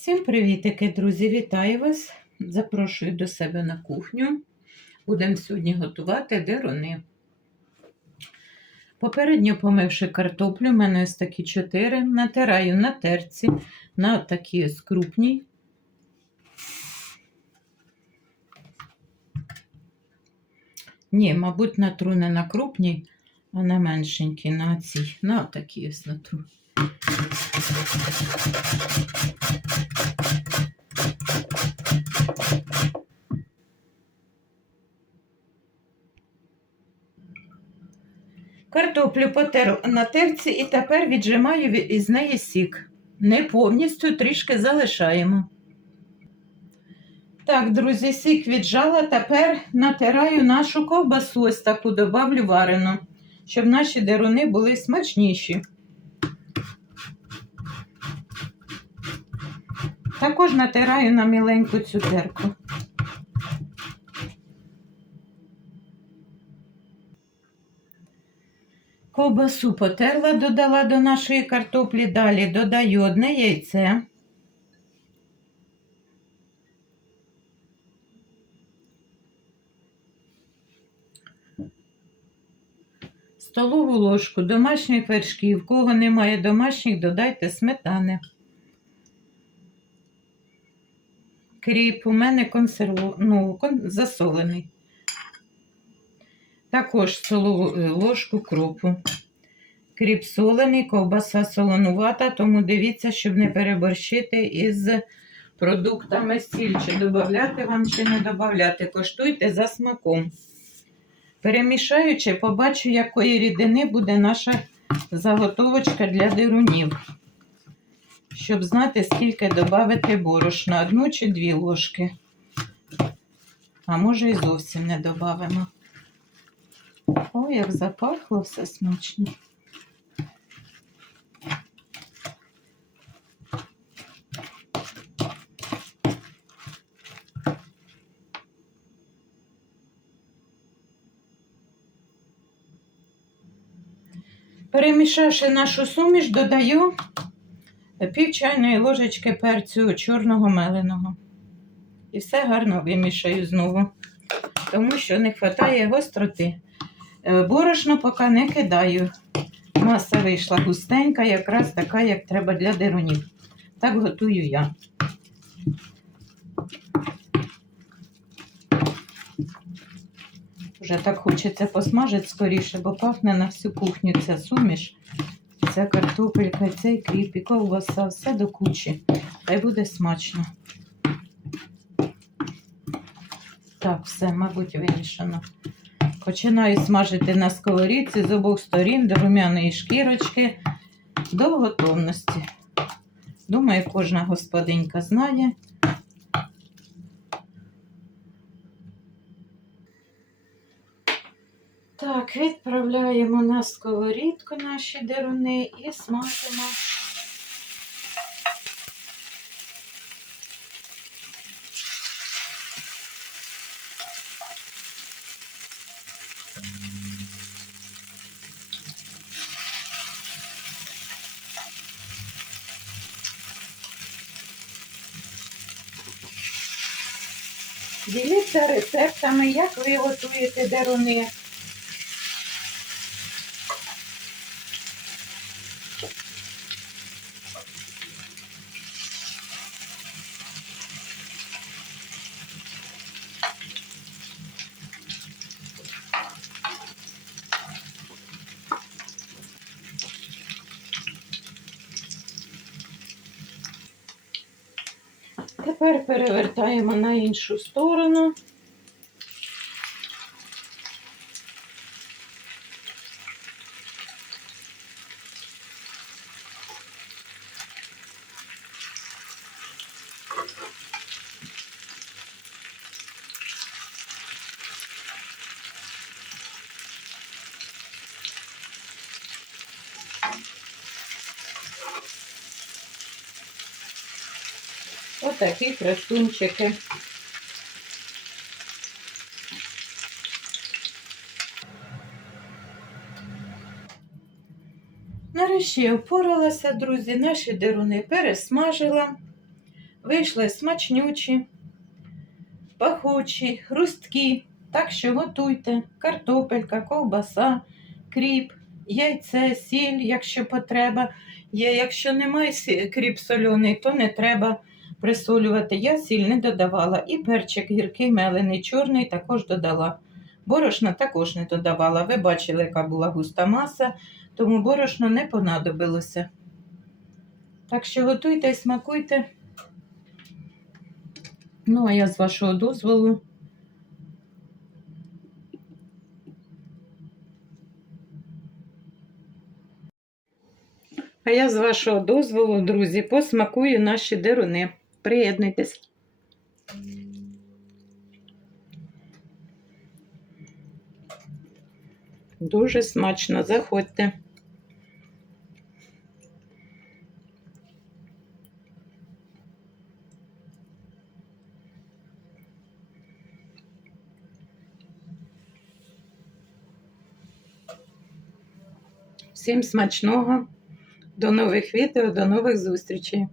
Всім привітики, друзі! Вітаю вас! Запрошую до себе на кухню. Будемо сьогодні готувати деруни. Попередньо помивши картоплю, у мене ось такі 4, натираю на терці, на такі ось. Ні, мабуть, натру не на крупній, а на меншенькій, на цій, на такі ось. Картоплю потеру на терці і тепер віджимаю із неї сік. Не повністю трішки залишаємо. Так, друзі, сік віджала. Тепер натираю нашу ковбасу, ось таку добавлю варену, щоб наші деруни були смачніші. Також натираю на міленьку цю терку. Ковбасу потерла, додала до нашої картоплі. Далі додаю одне яйце. Столову ложку домашніх вершків. В кого немає домашніх, додайте сметани. Кріп у мене консерву... ну, кон... засолений. Також столову е, ложку кропу. Кріп солений, ковбаса солонувата, тому дивіться, щоб не переборщити із продуктами сіль. Чи додати вам, чи не додати. Коштуйте за смаком. Перемішаючи, побачу, якої рідини буде наша заготовочка для дирунів. Щоб знати, скільки додати борошна. Одну чи дві ложки. А може і зовсім не додамо. Ой, як запахло все смачно. Перемішавши нашу суміш, додаю пів чайної ложечки перцю чорного меленого. І все гарно вимішаю знову, тому що не вистачає гостроти. Е, Борошно поки не кидаю. Маса вийшла густенька, якраз така, як треба для дирунів. Так готую я. Вже так хочеться посмажити скоріше, бо пахне на всю кухню ця суміш. Ця картопелька, цей кріп, і ковбаса, все до кучі. Хай буде смачно. Так, все, мабуть, вирішено. Починаю смажити на сковорідці з обох сторін до румяної шкірочки до готовності. Думаю, кожна господинька знає. Так, відправляємо на сковорідку наші деруни і смажимо. Діліться рецептами, як ви готуєте деруни. Тепер перевертаємо на іншу сторону. Отакі красунчики. Нарешті я впоралася, друзі, наші деруни пересмажила. Вийшли смачнючі, пахучі, хрусткі. Так що готуйте картопелька, ковбаса, кріп, яйце, сіль, якщо потреба. Є, якщо немає кріп соляний, то не треба присолювати. Я сіль не додавала. І перчик гіркий, мелений, чорний також додала. Борошна також не додавала. Ви бачили, яка була густа маса, тому борошно не понадобилося. Так що готуйте і смакуйте. Ну, а я з вашого дозволу. А я з вашого дозволу, друзі, посмакую наші деруни. Приєднуйтесь. Дуже смачно, заходьте. Всім смачного, до нових відео, до нових зустрічей.